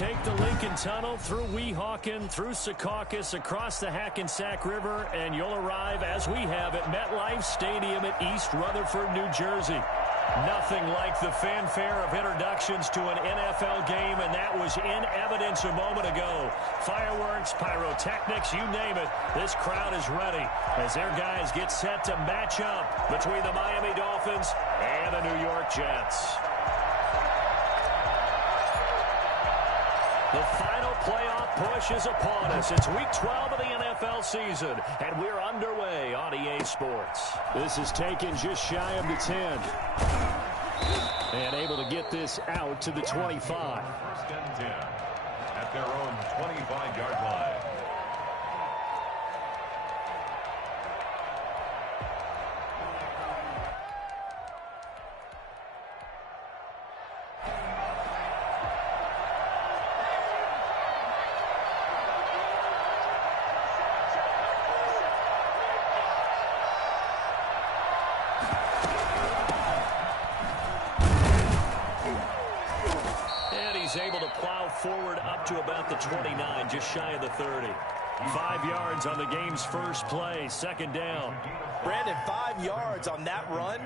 take the Lincoln Tunnel through Weehawken, through Secaucus, across the Hackensack River, and you'll arrive, as we have, at MetLife Stadium at East Rutherford, New Jersey. Nothing like the fanfare of introductions to an NFL game, and that was in evidence a moment ago. Fireworks, pyrotechnics, you name it, this crowd is ready as their guys get set to match up between the Miami Dolphins and the New York Jets. The final playoff push is upon us. It's Week 12 of the NFL season, and we're underway on EA Sports. This is taken just shy of the 10. And able to get this out to the 25. First and 10 at their own 25-yard line. Able to plow forward up to about the 29, just shy of the 30. 5 yards on the game's first play, second down. Brandon, 5 yards on that run.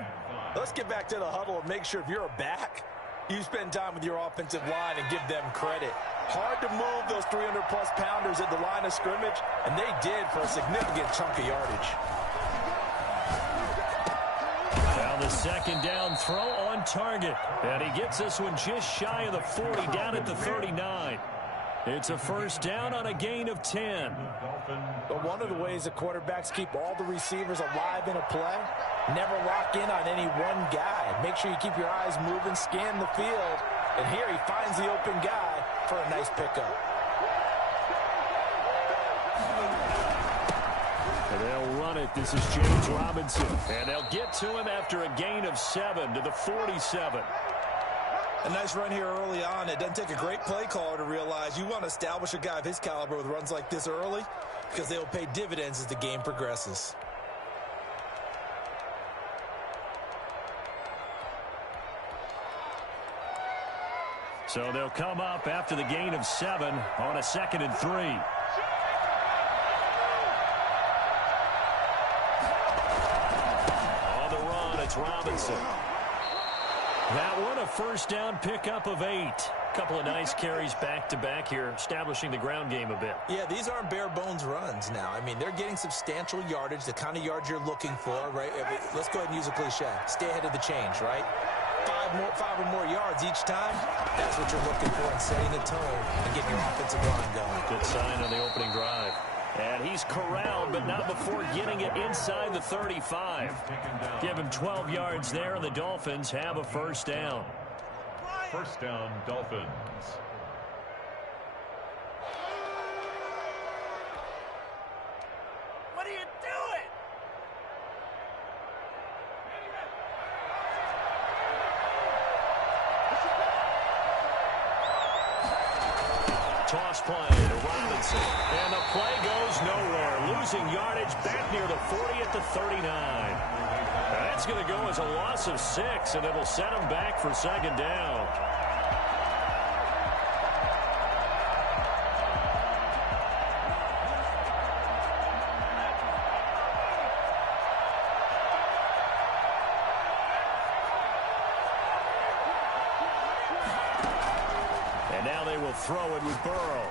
Let's get back to the huddle and make sure if you're a back, you spend time with your offensive line and give them credit. Hard to move those 300-plus pounders at the line of scrimmage, and they did for a significant chunk of yardage. Now the second down throw on target. And he gets this one just shy of the 40, down at the 39. It's a first down on a gain of 10. But one of the ways the quarterbacks keep all the receivers alive in a play, never lock in on any one guy. Make sure you keep your eyes moving, scan the field. And here he finds the open guy for a nice pickup. And they'll run it. This is James Robinson. And they'll get to him after a gain of 7 to the 47. A nice run here early on. It doesn't take a great play caller to realize you want to establish a guy of his caliber with runs like this early because they will pay dividends as the game progresses. So they'll come up after the gain of 7 on a 2nd and 3. On the run, it's Robinson. That one a first down pickup of 8. Couple of nice carries back-to-back here, establishing the ground game a bit. Yeah, these aren't bare-bones runs now. I mean, they're getting substantial yardage, the kind of yards you're looking for, right? Let's go ahead and use a cliche. Stay ahead of the change, right? 5 or more yards each time, that's what you're looking for in setting the tone and getting your offensive line going. Good sign on the opening drive. And he's corralled, but not before getting it inside the 35. Give him 12 yards there, and the Dolphins have a first down. First down, Dolphins. What are you doing? Toss play to Robinson. And the play goes nowhere. Losing yardage back near the 40 at the 39. That's going to go as a loss of 6, and it'll set him back for second down. Throw it with Burrow.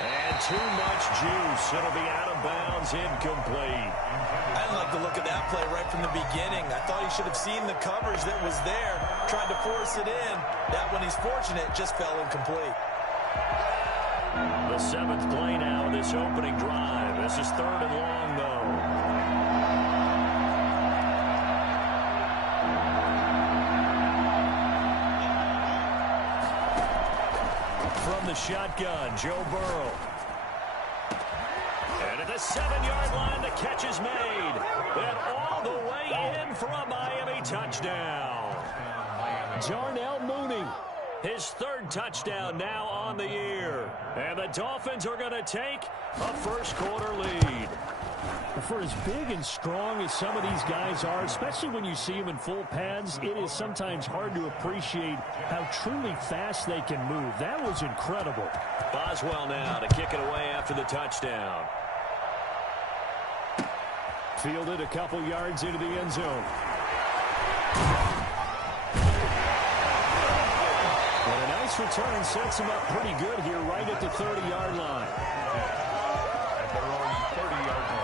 And too much juice. It'll be out of bounds, incomplete. I didn't like the look of that play right from the beginning. I thought he should have seen the coverage that was there, tried to force it in. That one, he's fortunate, just fell incomplete. The 7th play now, this opening drive. This is 3rd and long, though. From the shotgun, Joe Burrow. And at the 7-yard line, the catch is made. And all the way in for a Miami touchdown. Darnell Mooney, his 3rd touchdown now on the year. And the Dolphins are going to take a first-quarter lead. for as big and strong as some of these guys are, especially when you see them in full pads, it is sometimes hard to appreciate how truly fast they can move. That was incredible. Boswell now to kick it away after the touchdown. Fielded a couple yards into the end zone. And a nice return sets him up pretty good here right at the 30-yard line. At their own 30-yard line.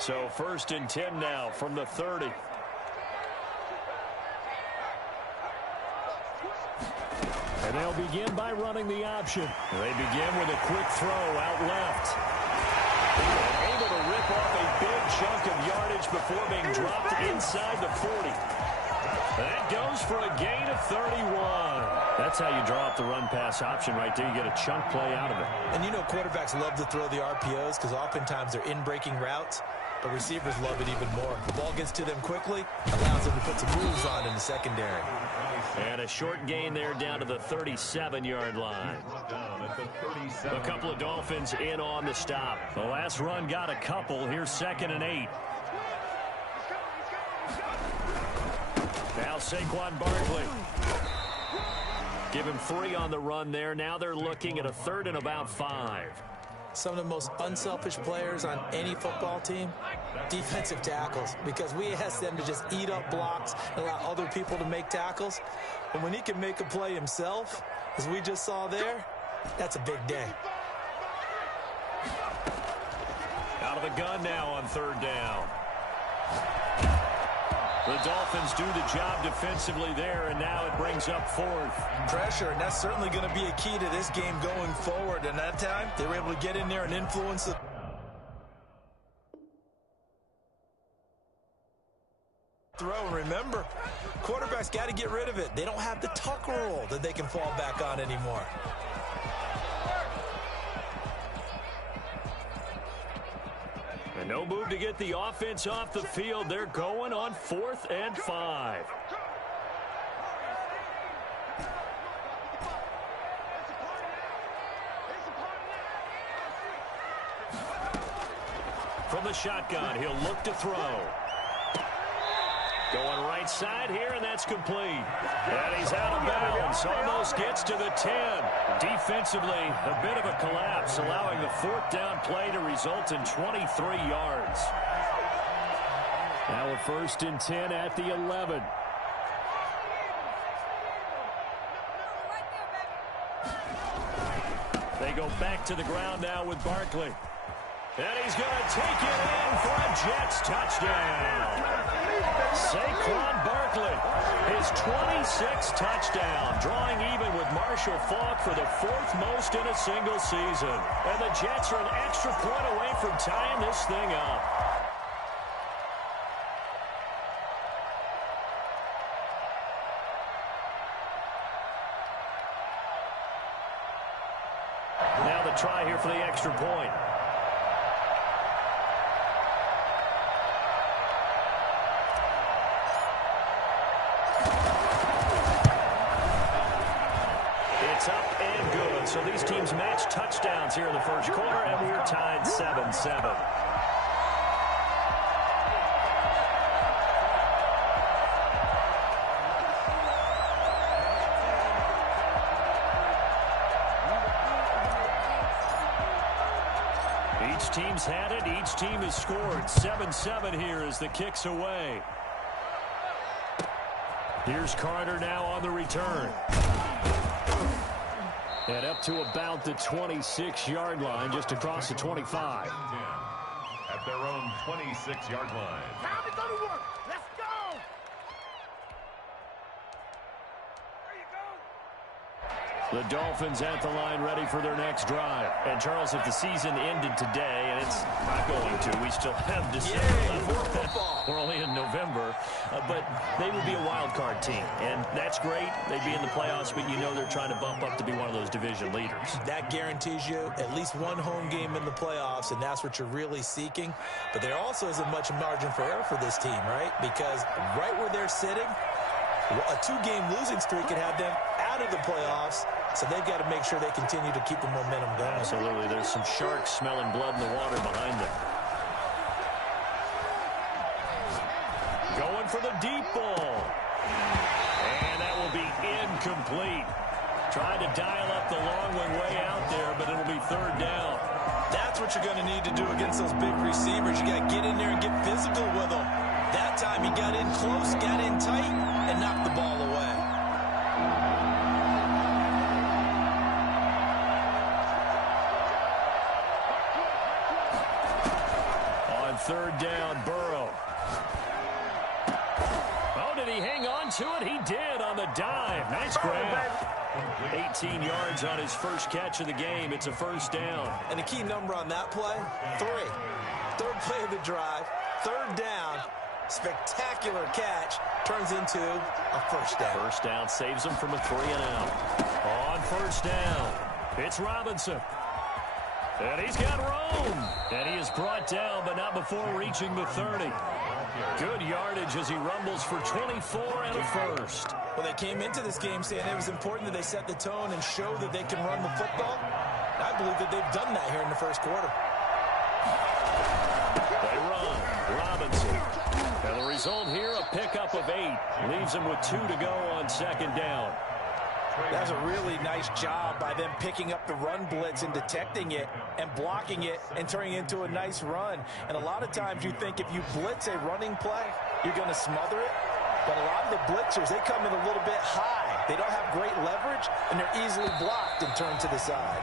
So 1st and 10 now from the 30. And they'll begin by running the option. They begin with a quick throw out left. And able to rip off a big chunk of yardage before being dropped inside the 40. That goes for a gain of 31. That's how you draw up the run-pass option right there. You get a chunk play out of it. And you know quarterbacks love to throw the RPOs because oftentimes they're in-breaking routes, but receivers love it even more. The ball gets to them quickly, allows them to put some moves on in the secondary. And a short gain there down to the 37-yard line. A couple of Dolphins in on the stop. The last run got a couple. Here's 2nd and 8. Now Saquon Barkley. Give him 3 on the run there. Now they're looking at a 3rd and about 5. Some of the most unselfish players on any football team, defensive tackles, because we ask them to just eat up blocks and allow other people to make tackles. And when he can make a play himself, as we just saw there, that's a big day. Out of the gun now on 3rd down. The Dolphins do the job defensively there, and now it brings up 4th. Pressure, and that's certainly going to be a key to this game going forward. And that time, they were able to get in there and influence the throw. And remember, quarterbacks got to get rid of it. They don't have the tuck rule that they can fall back on anymore. And no move to get the offense off the field. They're going on 4th and 5. From the shotgun, he'll look to throw. Going right side here, and that's complete. And he's out of bounds. Almost gets to the 10. Defensively, a bit of a collapse, allowing the 4th down play to result in 23 yards. Now a 1st and 10 at the 11. They go back to the ground now with Barkley. And he's going to take it in for a Jets touchdown. Saquon Barkley, his 26th touchdown, drawing even with Marshall Faulk for the 4th most in a single season. And the Jets are an extra point away from tying this thing up. Now the try here for the extra point. It's up and good. So these teams match touchdowns here in the first quarter, and we're tied 7-7. Each team's had it. Each team has scored. 7-7 here as the kick's away. Here's Carter now on the return. And up to about the 26-yard line, just across the 25. At their own 26-yard line. Time to go to work. Let's go. There you go. The Dolphins at the line ready for their next drive. And, Charles, if the season ended today, and it's not going to, we still have December left. We're only in November. But they would be a wild card team. And that's great. They'd be in the playoffs, but you know they're trying to bump up to be one of those division leaders. That guarantees you at least one home game in the playoffs, and that's what you're really seeking. But there also isn't much margin for error for this team, right? Because right where they're sitting, a two-game losing streak could have them out of the playoffs, so they've got to make sure they continue to keep the momentum going. Absolutely. There's some sharks smelling blood in the water behind them. Going for the deep ball. And that will be incomplete. Tried to dial up the long one way out there, but it'll be third down. That's what you're going to need to do against those big receivers. You got to get in there and get physical with them. That time he got in close, got in tight, and knocked the ball away. On third down, Burrow. Oh, did he hang on to it? He did on the dive. Nice grab. 18 yards on his first catch of the game. It's a first down. And the key number on that play, 3. Third play of the drive, third down. Spectacular catch turns into a first down. First down saves him from a 3-and-out. On first down, it's Robinson. And he's got room. And he is brought down, but not before reaching the 30. Good yardage as he rumbles for 24 and a first. Well, they came into this game saying it was important that they set the tone and show that they can run the football. I believe that they've done that here in the first quarter. They run. Robinson. And the result here, a pickup of 8. Leaves him with 2 to go on second down. That's a really nice job by them picking up the run blitz and detecting it and blocking it and turning it into a nice run. And a lot of times you think if you blitz a running play, you're going to smother it. But a lot of the blitzers, they come in a little bit high. They don't have great leverage, and they're easily blocked and turned to the side.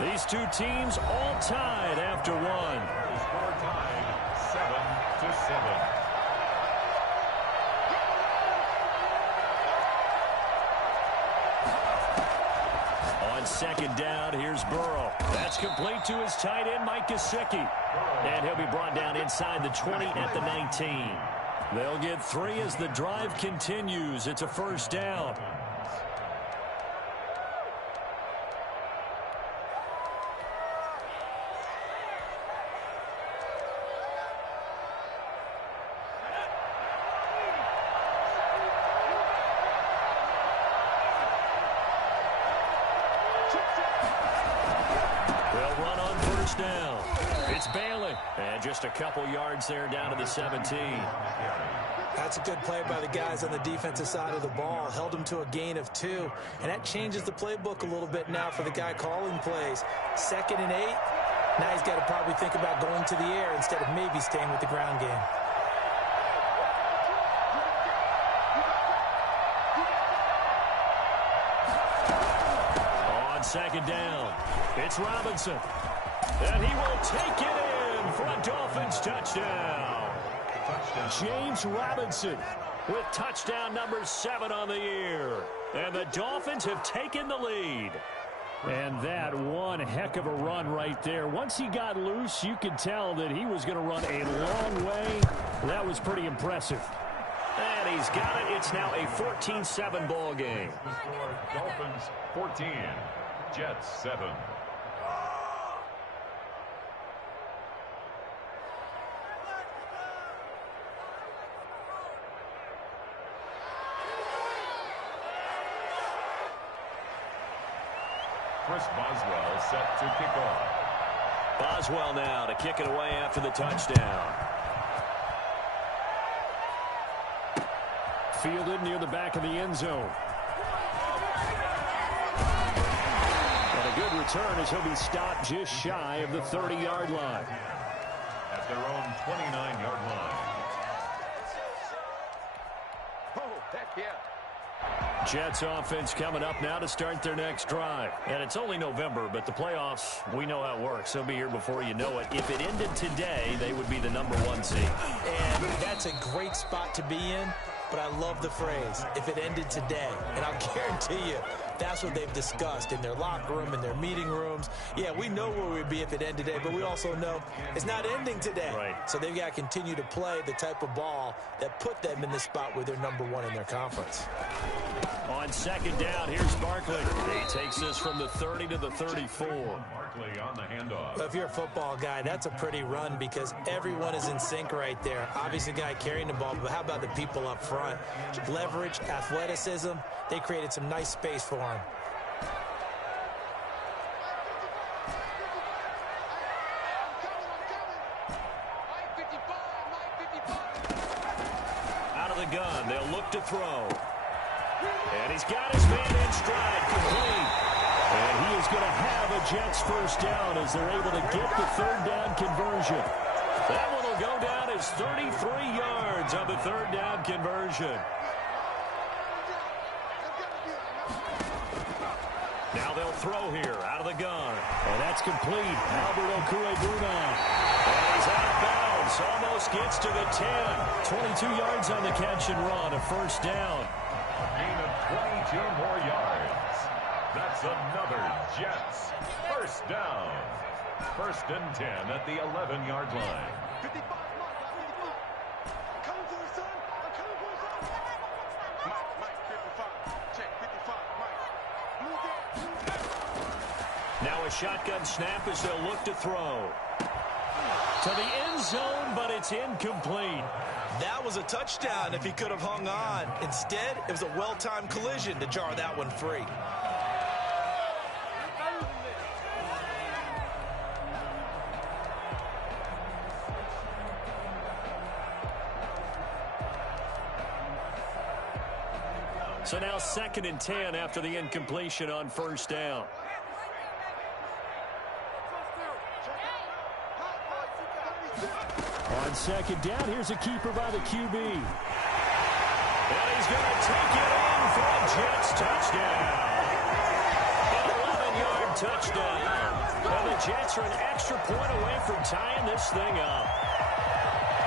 These two teams all tied after one. The score tied 7-7. On second down, here's Burrow. That's complete to his tight end, Mike Gesicki. And he'll be brought down inside the 20 at the 19. They'll get 3 as the drive continues. It's a first down. They'll run on first down. It's Bailey. And just a couple yards there down to the 17. That's a good play by the guys on the defensive side of the ball. Held them to a gain of 2. And that changes the playbook a little bit now for the guy calling plays. 2nd and 8. Now he's got to probably think about going to the air instead of maybe staying with the ground game. On second down, it's Robinson. And he will take it in for a Dolphins touchdown. James Robinson with touchdown number 7 on the year. And the Dolphins have taken the lead. And that one heck of a run right there. Once he got loose, you could tell that he was going to run a long way. That was pretty impressive. And he's got it. It's now a 14-7 ball game. The score, Dolphins 14, Jets 7. Chris Boswell set to kick off. Boswell now to kick it away after the touchdown. Fielded near the back of the end zone. And a good return as he'll be stopped just shy of the 30-yard line. At their own 29-yard line. Oh, heck yeah. Jets offense coming up now to start their next drive. And it's only November, but the playoffs, we know how it works. They'll be here before you know it. If it ended today, they would be the number 1 seed. And that's a great spot to be in, but I love the phrase, if it ended today. And I'll guarantee you, That's what they've discussed in their locker room, in their meeting rooms. Yeah, we know where we'd be if it ended today, but we also know it's not ending today. Right. So they've got to continue to play the type of ball that put them in the spot where they're number one in their conference. On second down, here's Barkley. He takes this from the 30 to the 34. Barkley on the handoff. Well, if you're a football guy, that's a pretty run because everyone is in sync right there. Obviously, the guy carrying the ball, but how about the people up front? Leverage, athleticism, they created some nice space for him. Out of the gun, they'll look to throw. And he's got his man in stride, complete. And he is going to have a Jets first down as they're able to get the third down conversion. That one will go down as 33 yards on the third down conversion. Now they'll throw here out of the gun. And that's complete. Albert Okwuegbuna. And he's out of bounds. Almost gets to the 10. 22 yards on the catch and run. A first down. Gain of 22 more yards. That's another Jets first down. First and 10 at the 11-yard line. 55, Mike. Coming for the son. I'm coming for the son. Mike, 55. Check, 55, Mike. Move that. Now a shotgun snap as they'll look to throw. To the end zone, but it's incomplete. That was a touchdown if he could have hung on. Instead, it was a well-timed collision to jar that one free. So now 2nd and 10 after the incompletion on first down. On second down, here's a keeper by the QB. And he's going to take it in for a Jets touchdown. An 11-yard touchdown. And the Jets are an extra point away from tying this thing up.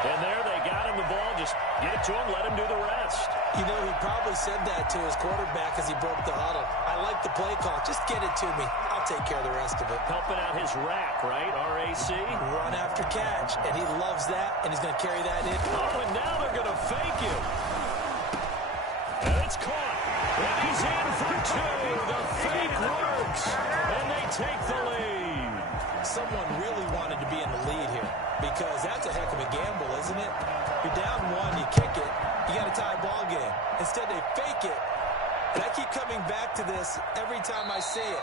And there they got him the ball. Just get it to him, let him do the rest. You know, he probably said that to his quarterback as he broke the huddle. I like the play call. Just get it to me. I'll take care of the rest of it. Helping out his rack, right? RAC. Run after catch, and he loves that, and he's going to carry that in. Oh, and now they're going to fake him. And it's caught. And he's in for two. The fake works. And they take the lead. Someone really wanted to be in the lead here because that's a heck of a gamble, isn't it? You're down one, you kick it, you got a tie ball game. Instead, they fake it. And I keep coming back to this every time I see it.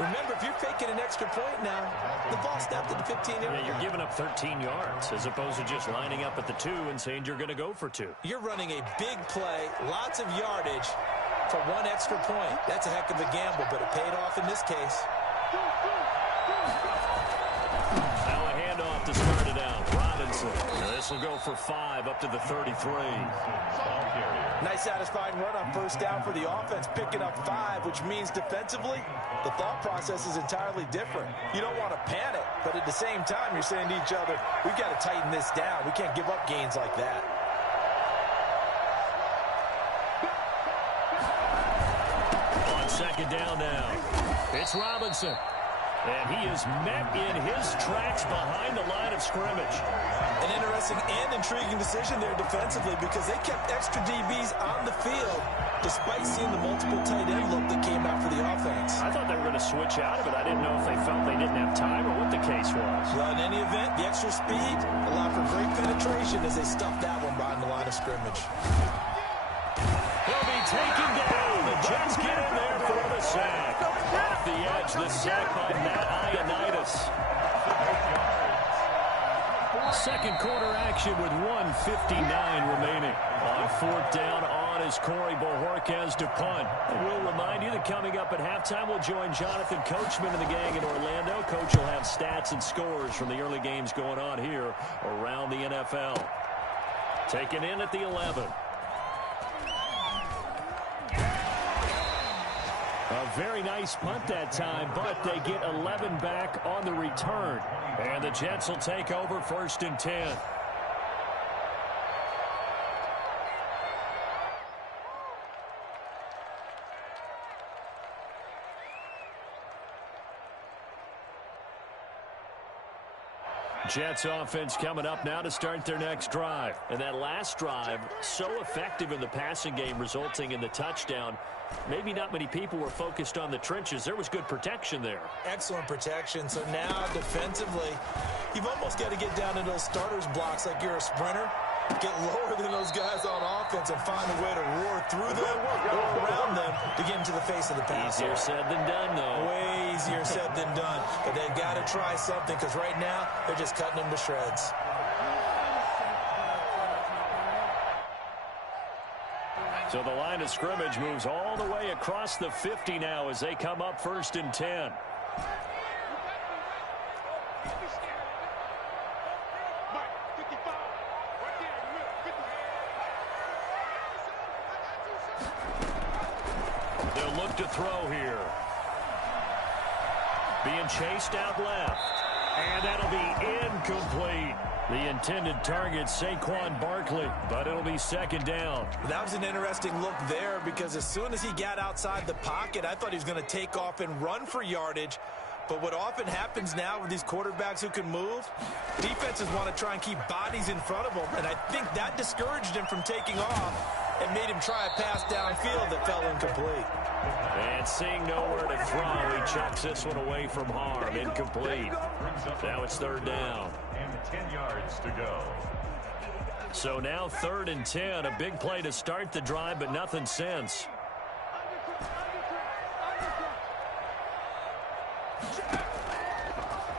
Remember, if you're faking an extra point now, the ball snapped at the 15-yard line. Yeah, you're giving up 13 yards as opposed to just lining up at the 2 and saying you're going to go for 2. You're running a big play, lots of yardage for one extra point. That's a heck of a gamble, but it paid off in this case. Now a handoff to start it out. Robinson. This will go for 5 up to the 33. Ball carrier. Nice satisfying run on first down for the offense, picking up 5, which means defensively, the thought process is entirely different. You don't want to panic, but at the same time, you're saying to each other, we've got to tighten this down. We can't give up gains like that. On second down now, it's Robinson. And he is met in his tracks behind the line of scrimmage. An interesting and intriguing decision there defensively because they kept extra DBs on the field despite seeing the multiple tight end look that came out for the offense. I thought they were going to switch out of it. I didn't know if they felt they didn't have time or what the case was. Well, in any event, the extra speed allowed for great penetration as they stuffed that one behind the line of scrimmage. He'll be taken down. The Jets get in there for the sack. Off the edge, the sack by Matt Ioannidis. Second quarter action with 1:59 remaining. On fourth down on is Corey Bojorquez to punt. And we'll remind you that coming up at halftime, we'll join Jonathan Coachman and the gang in Orlando. Coach will have stats and scores from the early games going on here around the NFL. Taken in at the 11. A very nice punt that time, but they get 11 back on the return. And the Jets will take over 1st and 10. Jets offense coming up now to start their next drive. And that last drive, so effective in the passing game, resulting in the touchdown. Maybe not many people were focused on the trenches. There was good protection there. Excellent protection. So now defensively, you've almost got to get down into those starters blocks like you're a sprinter. Get lower than those guys on offense and find a way to roar through them or around them to get into the face of the pass. Easier said than done, though. Way easier said than done. But they've got to try something because right now they're just cutting them to shreds. So the line of scrimmage moves all the way across the 50 now as they come up 1st and 10. They'll look to throw here. Being chased out left. And that'll be incomplete. The intended target, Saquon Barkley, but it'll be 2nd down. That was an interesting look there because as soon as he got outside the pocket, I thought he was going to take off and run for yardage. But what often happens now with these quarterbacks who can move, defenses want to try and keep bodies in front of them, and I think that discouraged him from taking off and made him try a pass downfield that fell incomplete. And seeing nowhere to throw, he chucks this one away from harm. Incomplete. Now it's 3rd down. And 10 yards to go. So now 3rd and 10. A big play to start the drive, but nothing since.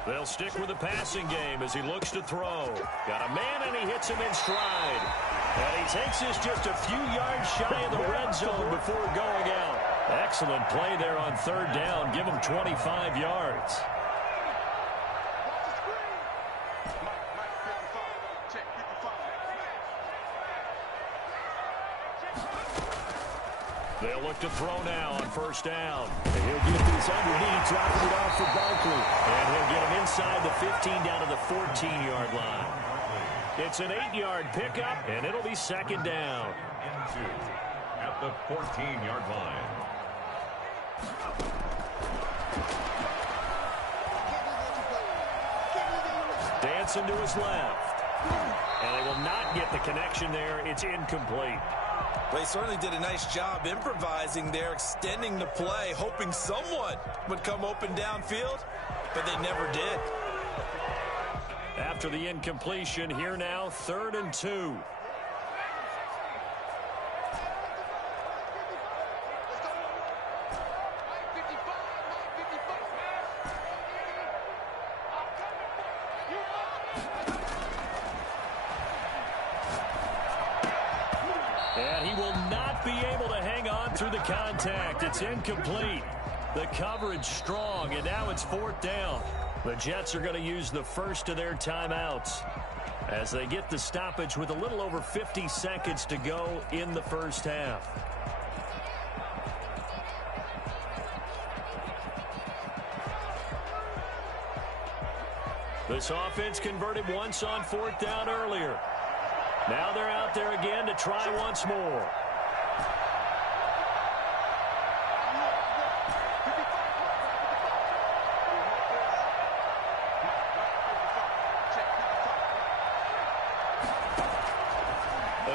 They'll stick with the passing game as he looks to throw. Got a man, and he hits him in stride. And he takes this just a few yards shy of the red zone before going out. Excellent play there on 3rd down. Give him 25 yards. They'll look to throw now on 1st down. And he'll get this underneath, dropping it off for Barkley. And he'll get him inside the 15 down to the 14-yard line. It's an 8-yard pickup, and it'll be 2nd down. Into at the 14-yard line. Dancing to his left. And they will not get the connection there. It's incomplete. Well, he certainly did a nice job improvising there, extending the play, hoping someone would come open downfield, but they never did. After the incompletion, here now, 3rd and 2. And he will not be able to hang on through the contact. It's incomplete. The coverage strong, and now it's 4th down. The Jets are going to use the first of their timeouts as they get the stoppage with a little over 50 seconds to go in the 1st half. This offense converted once on 4th down earlier. Now they're out there again to try once more.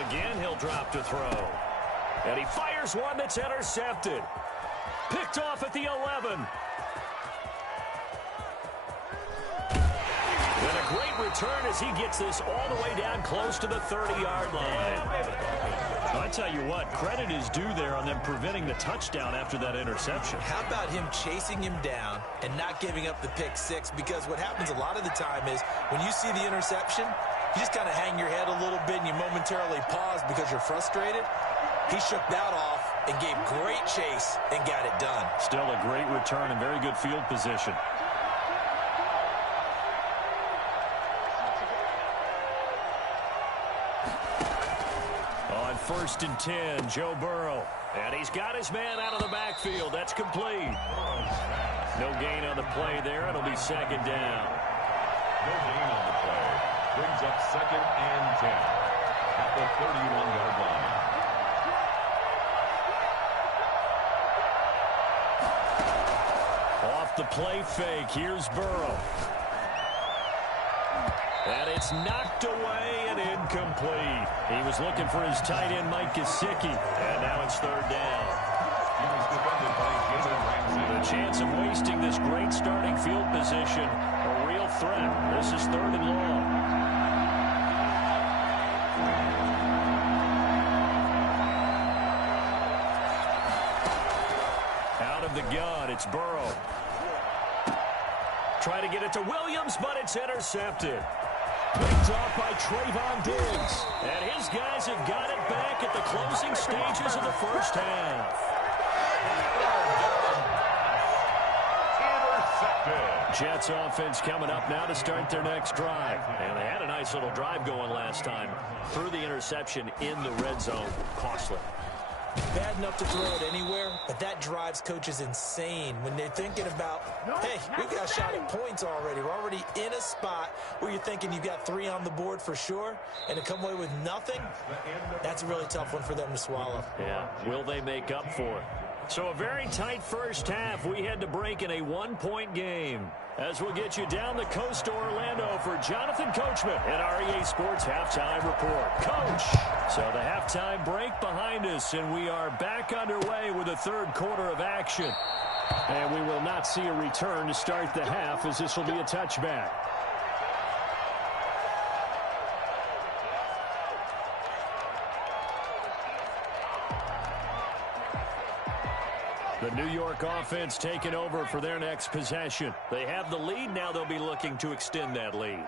Again, he'll drop to throw. And he fires one that's intercepted. Picked off at the 11. And a great return as he gets this all the way down close to the 30-yard line. I tell you what, credit is due there on them preventing the touchdown after that interception. How about him chasing him down and not giving up the pick six? Because what happens a lot of the time is when you see the interception, you just kind of hang your head a little bit and you momentarily pause because you're frustrated. He shook that off and gave great chase and got it done. Still a great return and very good field position. On 1st and 10, Joe Burrow. And he's got his man out of the backfield. That's complete. No gain on the play there. It'll be 2nd down. No gain on the play. Brings up 2nd and 10 at the 31-yard line. Off the play fake, here's Burrow. And it's knocked away and incomplete. He was looking for his tight end, Mike Gesicki. And now it's third down. The chance of wasting this great starting field position, a real threat. This is third and long. Out of the gun, it's Burrow. Try to get it to Williams, but it's intercepted. Picked off by Trayvon Diggs. And his guys have got it back at the closing stages of the first half. Jets offense coming up now to start their next drive. And they had a nice little drive going last time. Threw the interception in the red zone. Costly. Bad enough to throw it anywhere, but that drives coaches insane when they're thinking about, hey, we've got a shot at points already. We're already in a spot where you're thinking you've got 3 on the board for sure, and to come away with nothing, that's a really tough one for them to swallow. Yeah, will they make up for it? So a very tight first half. We had to break in a 1-point game. As we'll get you down the coast to Orlando for Jonathan Coachman at our EA Sports Halftime Report. Coach! So the halftime break behind us, and we are back underway with the third quarter of action. And we will not see a return to start the half, as this will be a touchback. The New York offense taking over for their next possession. They have the lead. Now they'll be looking to extend that lead.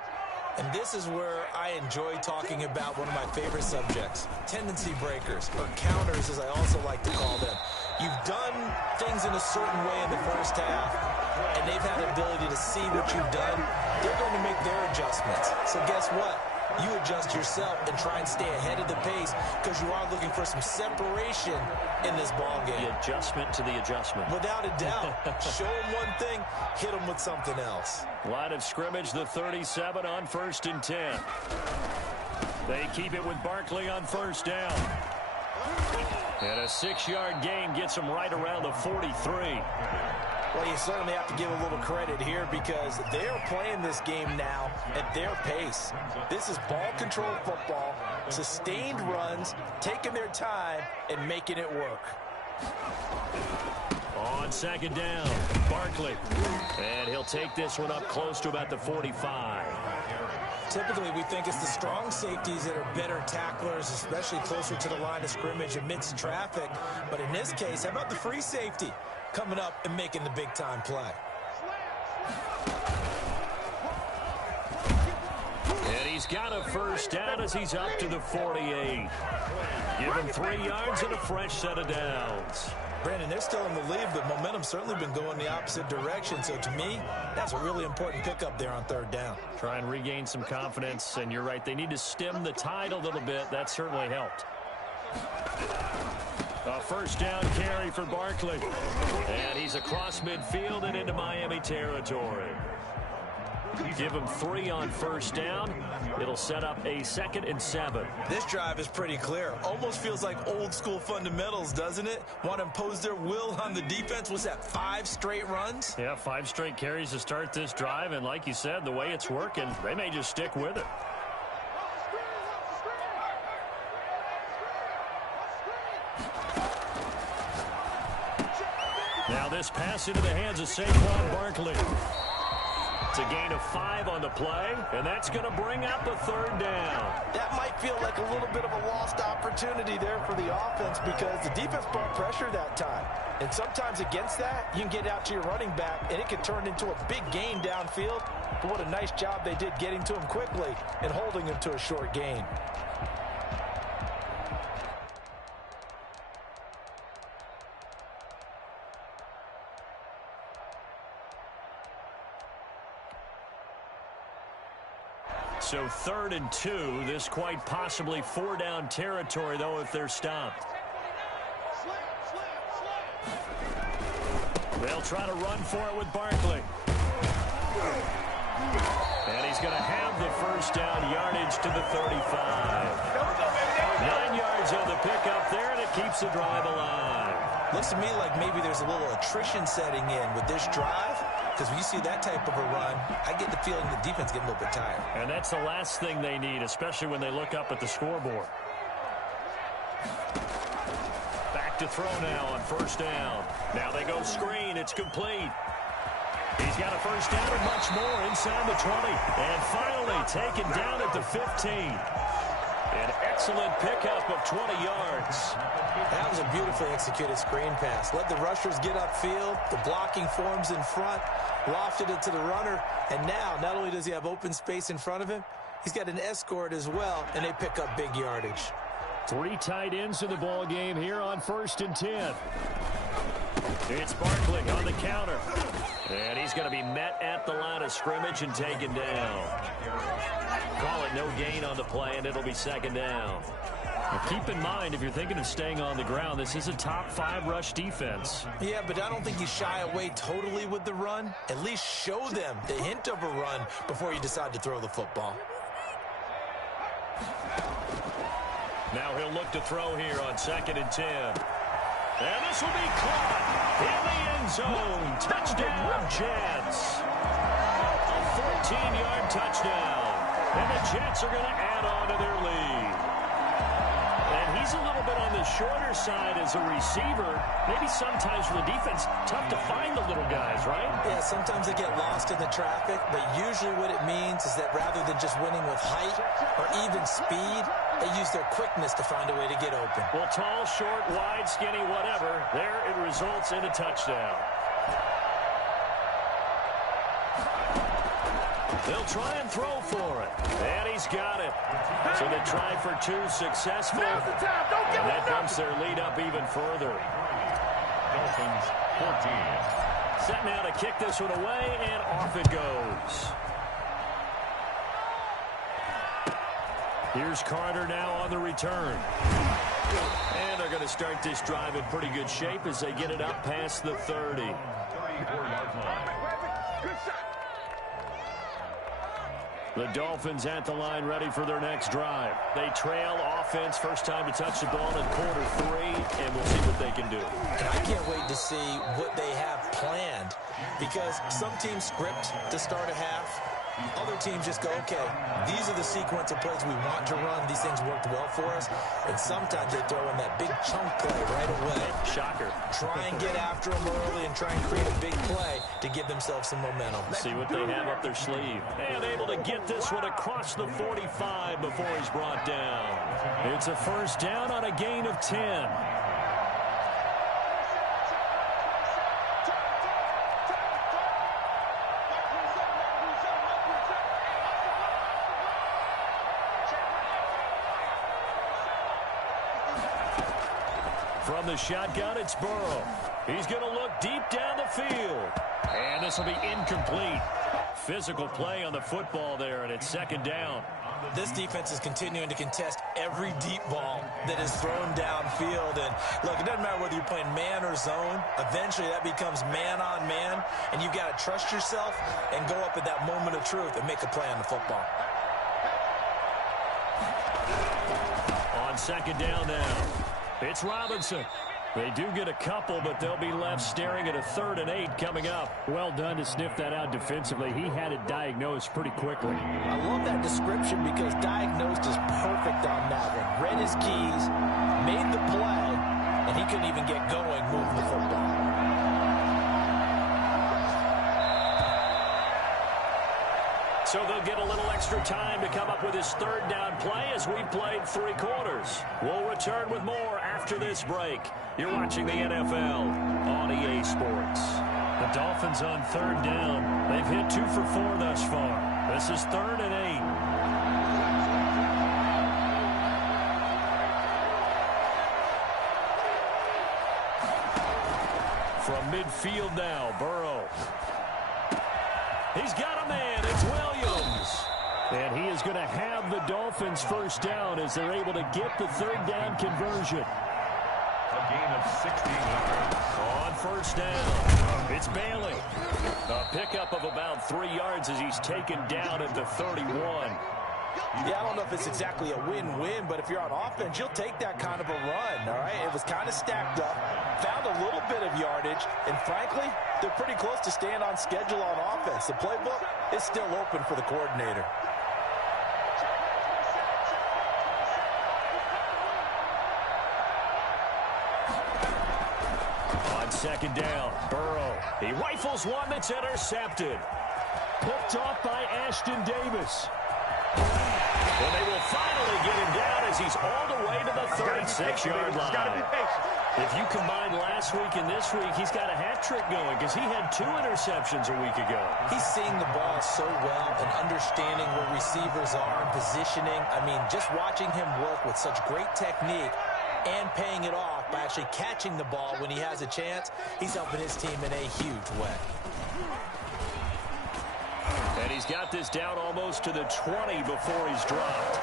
And this is where I enjoy talking about one of my favorite subjects, tendency breakers, or counters as I also like to call them. You've done things in a certain way in the first half, and they've had the ability to see what you've done. They're going to make their adjustments. So guess what? You adjust yourself and try and stay ahead of the pace because you are looking for some separation in this ball game. The adjustment to the adjustment. Without a doubt. Show them one thing, hit them with something else. Line of scrimmage, the 37 on 1st and 10. They keep it with Barkley on first down. And a 6-yard gain gets them right around the 43. Well, you certainly have to give a little credit here because they are playing this game now at their pace. This is ball control football, sustained runs, taking their time, and making it work. On second down, Barkley. And he'll take this one up close to about the 45. Typically, we think it's the strong safeties that are better tacklers, especially closer to the line of scrimmage amidst traffic. But in this case, how about the free safety coming up and making the big-time play? And he's got a first down as he's up to the 48. Give him 3 yards and a fresh set of downs. Brandon, they're still in the lead, but momentum's certainly been going the opposite direction. So to me, that's a really important pickup there on third down. Try and regain some confidence, and you're right. They need to stem the tide a little bit. That certainly helped. A first down carry for Barkley. And he's across midfield and into Miami territory. Give him 3 on first down. It'll set up a 2nd and 7. This drive is pretty clear. Almost feels like old school fundamentals, doesn't it? Want to impose their will on the defense. Was that 5 straight runs? Yeah, 5 straight carries to start this drive. And like you said, the way it's working, they may just stick with it. Now this pass into the hands of Saquon Barkley. It's a gain of 5 on the play, and that's going to bring up a third down. That might feel like a little bit of a lost opportunity there for the offense because the defense brought pressure that time. And sometimes against that, you can get out to your running back, and it can turn into a big gain downfield. But what a nice job they did getting to him quickly and holding him to a short gain. So 3rd and 2, this quite possibly 4-down territory, though, if they're stopped. They'll try to run for it with Barkley. And he's going to have the first down, yardage to the 35. 9 yards on the pickup there, and it keeps the drive alive. Looks to me like maybe there's a little attrition setting in with this drive. because when you see that type of a run, I get the feeling the defense getting a little bit tired. And that's the last thing they need, especially when they look up at the scoreboard. Back to throw now on first down. Now they go screen. It's complete. He's got a first down and much more inside the 20. And finally taken down at the 15. An excellent pickup of 20 yards. That was a beautifully executed screen pass. Let the rushers get upfield. The blocking forms in front. Lofted it to the runner. And now, not only does he have open space in front of him, he's got an escort as well, and they pick up big yardage. 3 tight ends in the ball game here on 1st and 10. It's Barkley on the counter. And he's going to be met at the line of scrimmage and taken down. Call it no gain on the play, and it'll be 2nd down. Now keep in mind, if you're thinking of staying on the ground, this is a top 5 rush defense. Yeah, but I don't think you shy away totally with the run. At least show them the hint of a run before you decide to throw the football. Now he'll look to throw here on 2nd and 10. And this will be caught in the end zone. Touchdown, Jets. A 14-yard touchdown. And the Jets are going to add on to their lead. And he's a little bit on the shorter side as a receiver. Maybe sometimes for the defense, tough to find the little guys, right? Yeah, sometimes they get lost in the traffic, but usually what it means is that rather than just winning with height or even speed, they use their quickness to find a way to get open. Well, tall, short, wide, skinny, whatever, there it results in a touchdown. They'll try and throw for it. And he's got it. So they try for 2 successful. And that bumps their lead up even further. Dolphins 14. Set now to kick this one away, and off it goes. Here's Carter now on the return. And they're going to start this drive in pretty good shape as they get it up past the 30. 34-yard line. The Dolphins at the line ready for their next drive. They trail offense, first time to touch the ball in quarter 3, and we'll see what they can do. And I can't wait to see what they have planned, because some teams script to start a half. Other teams just go, okay, these are the sequence of plays we want to run. These things worked well for us. And sometimes they throw in that big chunk play right away. Shocker. Try and get after them early and try and create a big play to give themselves some momentum. See what they have up their sleeve. And able to get this one across the 45 before he's brought down. It's a first down on a gain of 10. From the shotgun, it's Burrow. He's going to look deep down the field. And this will be incomplete. Physical play on the football there, and it's 2nd down. This defense is continuing to contest every deep ball that is thrown downfield. And look, it doesn't matter whether you're playing man or zone. Eventually, that becomes man on man. And you've got to trust yourself and go up at that moment of truth and make a play on the football. On 2nd down now, it's Robinson. They do get a couple, but they'll be left staring at a 3rd and 8 coming up. Well done to sniff that out defensively. He had it diagnosed pretty quickly. I love that description because diagnosed is perfect on that one. Read his keys, made the play, and he couldn't even get going moving the football. So they'll get a little extra time to come up with his 3rd down play as we've played 3 quarters. We'll return with more after this break. You're watching the NFL on EA Sports. The Dolphins on 3rd down. They've hit 2 for 4 thus far. This is 3rd and 8. From midfield now, Burrow. He's got a man. It's Williams. And he is going to have the Dolphins first down as they're able to get the 3rd down conversion. A gain of 16 yards. On first down, it's Bailey. A pickup of about 3 yards as he's taken down at the 31. Yeah, I don't know if it's exactly a win-win, but if you're on offense, you'll take that kind of a run, all right? It was kind of stacked up. Found a little bit of yardage, and frankly, they're pretty close to staying on schedule on offense. The playbook is still open for the coordinator. On second down, Burrow. He rifles one that's intercepted. Picked off by Ashton Davis. Well, they will finally get him down as he's all the way to the 36-yard line. If you combine last week and this week, he's got a hat trick going because he had 2 interceptions a week ago. He's seeing the ball so well and understanding where receivers are and positioning. I mean, just watching him work with such great technique and paying it off by actually catching the ball when he has a chance, he's helping his team in a huge way. And he's got this down almost to the 20 before he's dropped.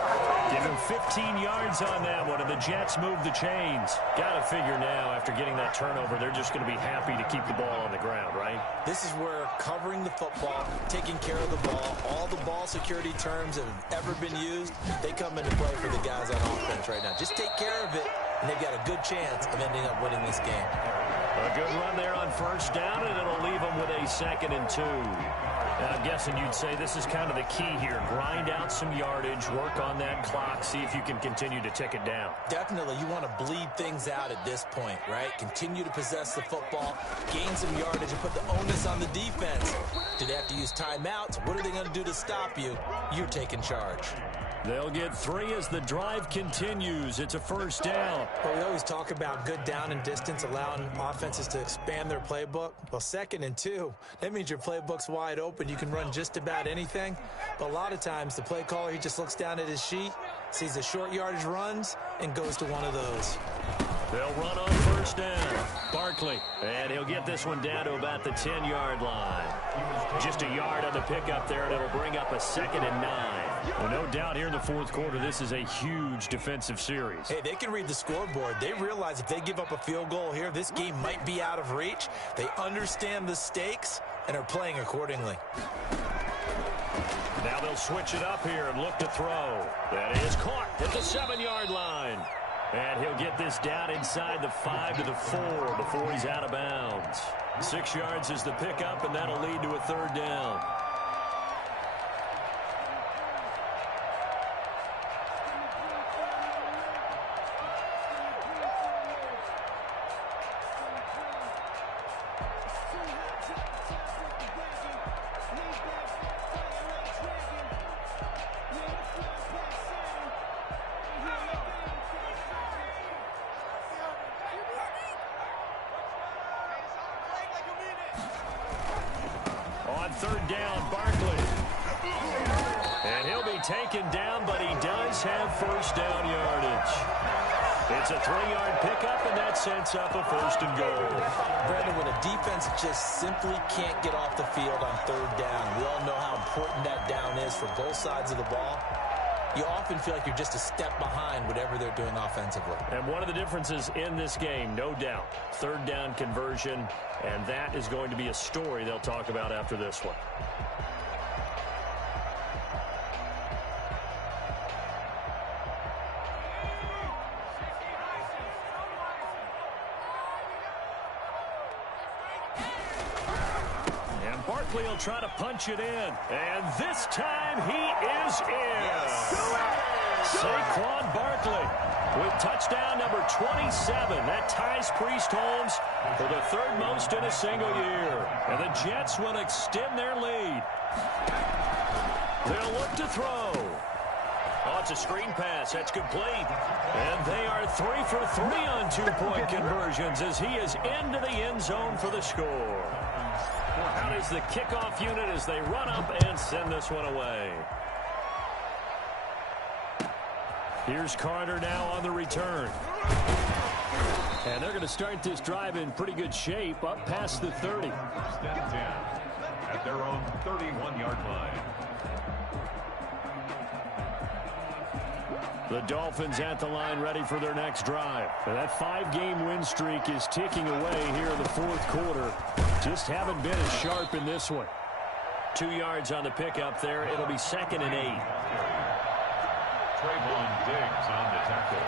Give him 15 yards on that one, and the Jets move the chains. Got to figure now, after getting that turnover, they're just going to be happy to keep the ball on the ground, right? This is where covering the football, taking care of the ball, all the ball security terms that have ever been used, they come into play for the guys on offense right now. Just take care of it, and they've got a good chance of ending up winning this game. A good run there on first down, and it'll leave them with a 2nd and 2. And I'm guessing you'd say this is kind of the key here. Grind out some yardage, work on that clock, see if you can continue to tick it down. Definitely, you want to bleed things out at this point, right? Continue to possess the football, gain some yardage, and put the onus on the defense. Do they have to use timeouts? What are they going to do to stop you? You're taking charge. They'll get 3 as the drive continues. It's a first down. Well, we always talk about good down and distance, allowing offenses to expand their playbook. Well, 2nd and 2, that means your playbook's wide open. You can run just about anything. But a lot of times, the play caller, he just looks down at his sheet, sees the short yardage runs, and goes to one of those. They'll run on first down. Barkley, and he'll get this one down to about the 10-yard line. Just a yard on the pickup there, and it'll bring up a 2nd and 9. Well, no doubt here in the fourth quarter, this is a huge defensive series. Hey, they can read the scoreboard. They realize if they give up a field goal here, this game might be out of reach. They understand the stakes and are playing accordingly. Now they'll switch it up here and look to throw. That is caught at the 7-yard line. And he'll get this down inside the 5 to the 4 before he's out of bounds. 6 yards is the pickup, and that'll lead to a 3rd down. On 3rd down, Barkley. And he'll be taken down, but he does have first down yardage. It's a 3-yard pickup, and that sets up a 1st and goal. Brandon, when a defense just simply can't get off the field on 3rd down, we all know how important that down is for both sides of the ball. You often feel like you're just a step behind whatever they're doing offensively. And one of the differences in this game, no doubt, 3rd down conversion, and that is going to be a story they'll talk about after this one. And Barkley will try to punch it in, and this time he is in. Saquon Barkley with touchdown number 27. That ties Priest Holmes for the 3rd most in a single year. And the Jets will extend their lead. They'll look to throw. Oh, it's a screen pass. That's complete. And they are 3 for 3 on 2-point conversions as he is into the end zone for the score. Out is the kickoff unit as they run up and send this one away. Here's Carter now on the return. And they're going to start this drive in pretty good shape, up past the 30. 1st and 10 at their own 31-yard line. The Dolphins at the line ready for their next drive. And that 5-game win streak is ticking away here in the 4th quarter. Just haven't been as sharp in this one. 2 yards on the pickup there. It'll be 2nd and 8. Trayvon Diggs on the tackle.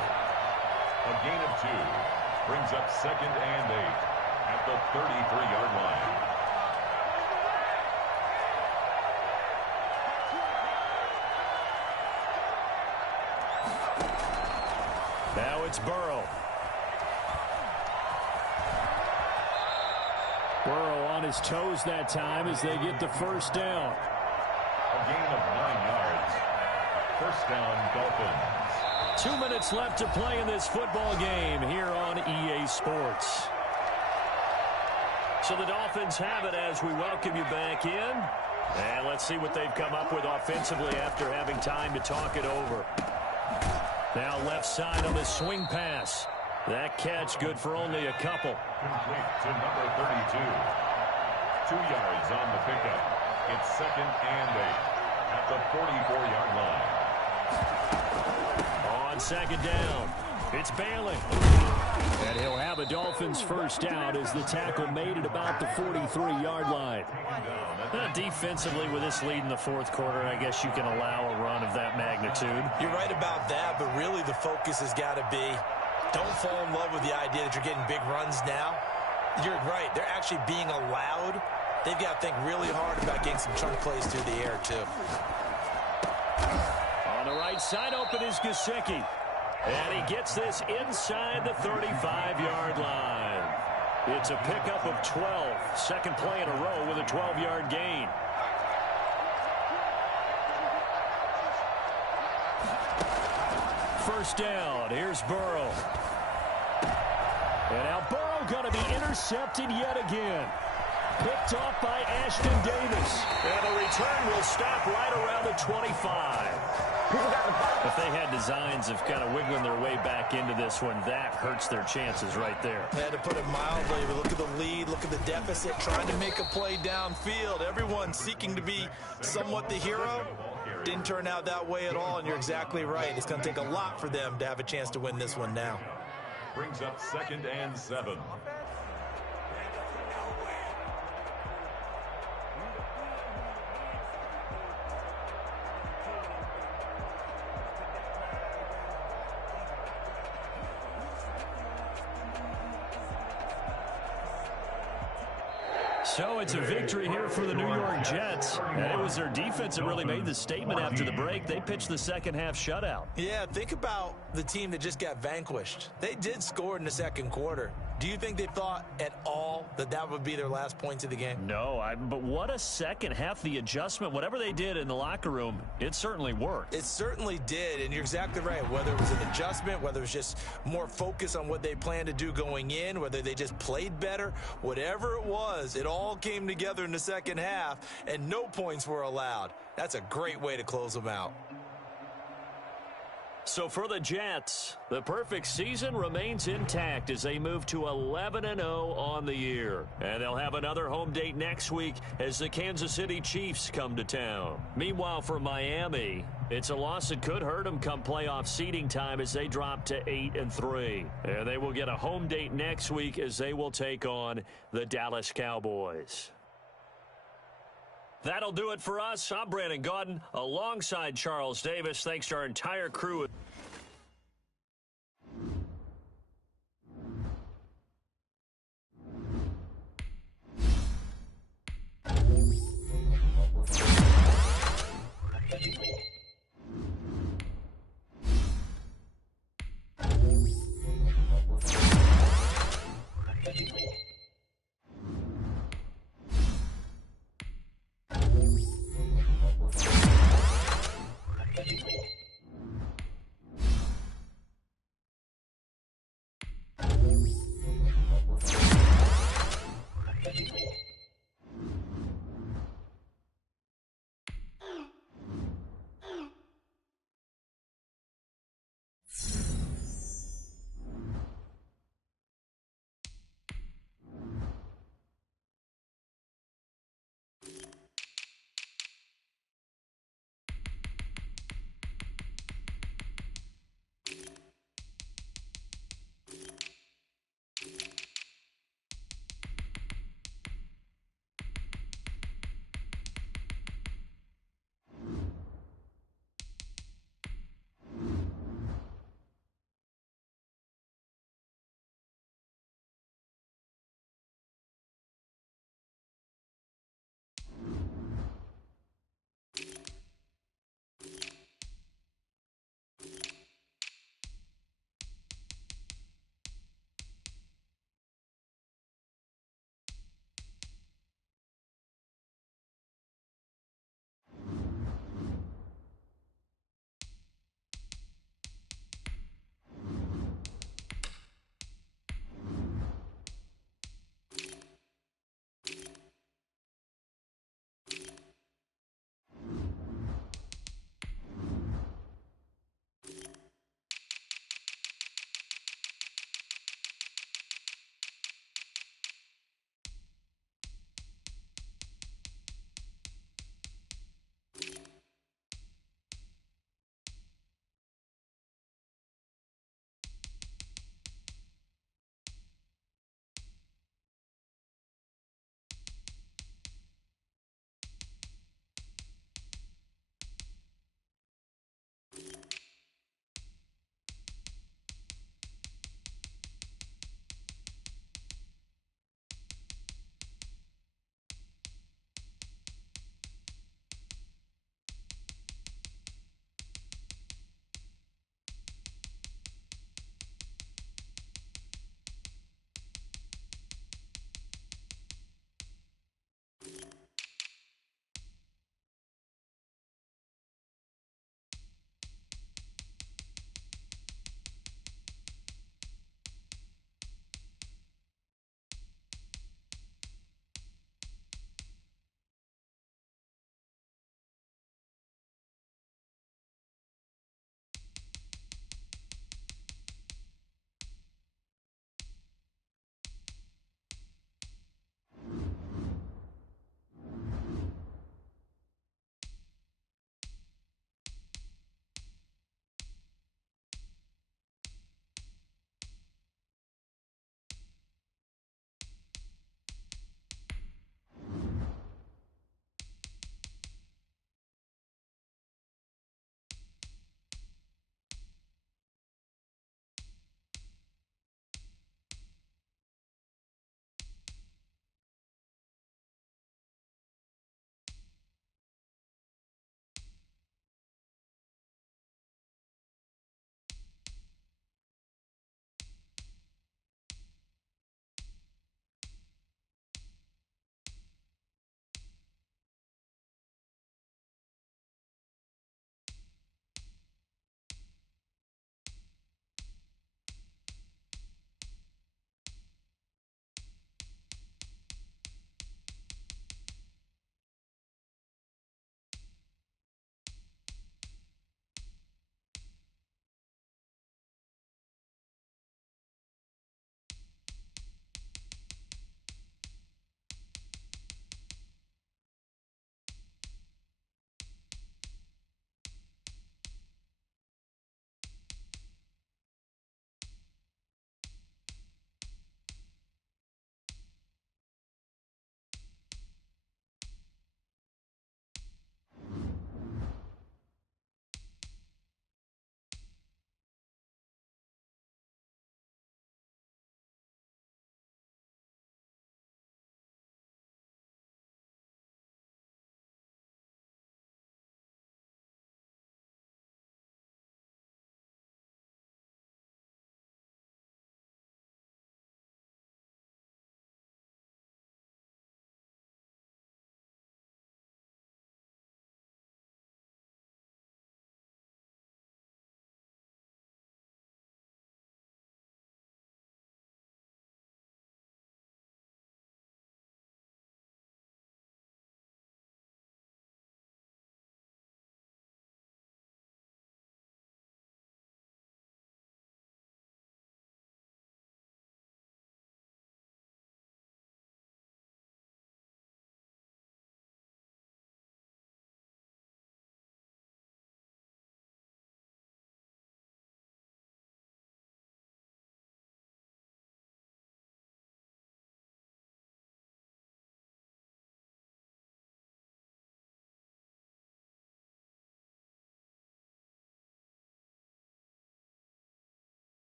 A gain of 2. Brings up 2nd and 8 at the 33-yard line. Now it's Burrow. Burrow on his toes that time as they get the first down. A gain of 9 yards. First down, Dolphins. 2 minutes left to play in this football game here on EA Sports. So the Dolphins have it as we welcome you back in. And let's see what they've come up with offensively after having time to talk it over. Now left side on the swing pass. That catch good for only a couple. Complete to number 32. 2 yards on the pickup. It's 2nd and 8 at the 44-yard line. On second down, it's Bailey. And he'll have a Dolphins first down as the tackle made it about the 43-yard line. Defensively, with this lead in the fourth quarter, I guess you can allow a run of that magnitude. You're right about that, but really the focus has got to be don't fall in love with the idea that you're getting big runs now. You're right. They're actually being allowed. They've got to think really hard about getting some chunk plays through the air, too. On the right side, open is Gesicki. And he gets this inside the 35-yard line. It's a pickup of 12. Second play in a row with a 12-yard gain. First down. Here's Burrow. And now Burrow going to be intercepted yet again. Picked off by Ashton Davis. And the return will stop right around the 25. If they had designs of kind of wiggling their way back into this one, that hurts their chances right there. Had to put it mildly, but look at the lead, look at the deficit, trying to make a play downfield. Everyone seeking to be somewhat the hero. Didn't turn out that way at all, and you're exactly right. It's going to take a lot for them to have a chance to win this one now. Brings up 2nd and 7. So it's a victory here for the New York Jets. And it was their defense that really made the statement after the break. They pitched the second half shutout. Yeah, think about the team that just got vanquished. They did score in the second quarter. Do you think they thought at all that that would be their last points of the game? No, but what a second half. The adjustment, whatever they did in the locker room, it certainly worked. It certainly did, and you're exactly right. Whether it was an adjustment, whether it was just more focus on what they planned to do going in, whether they just played better, whatever it was, it all came together in the second half, and no points were allowed. That's a great way to close them out. So for the Jets, the perfect season remains intact as they move to 11-0 on the year. And they'll have another home date next week as the Kansas City Chiefs come to town. Meanwhile, for Miami, it's a loss that could hurt them come playoff seeding time as they drop to 8-3. And they will get a home date next week as they will take on the Dallas Cowboys. That'll do it for us. I'm Brandon Gaudin alongside Charles Davis. Thanks to our entire crew.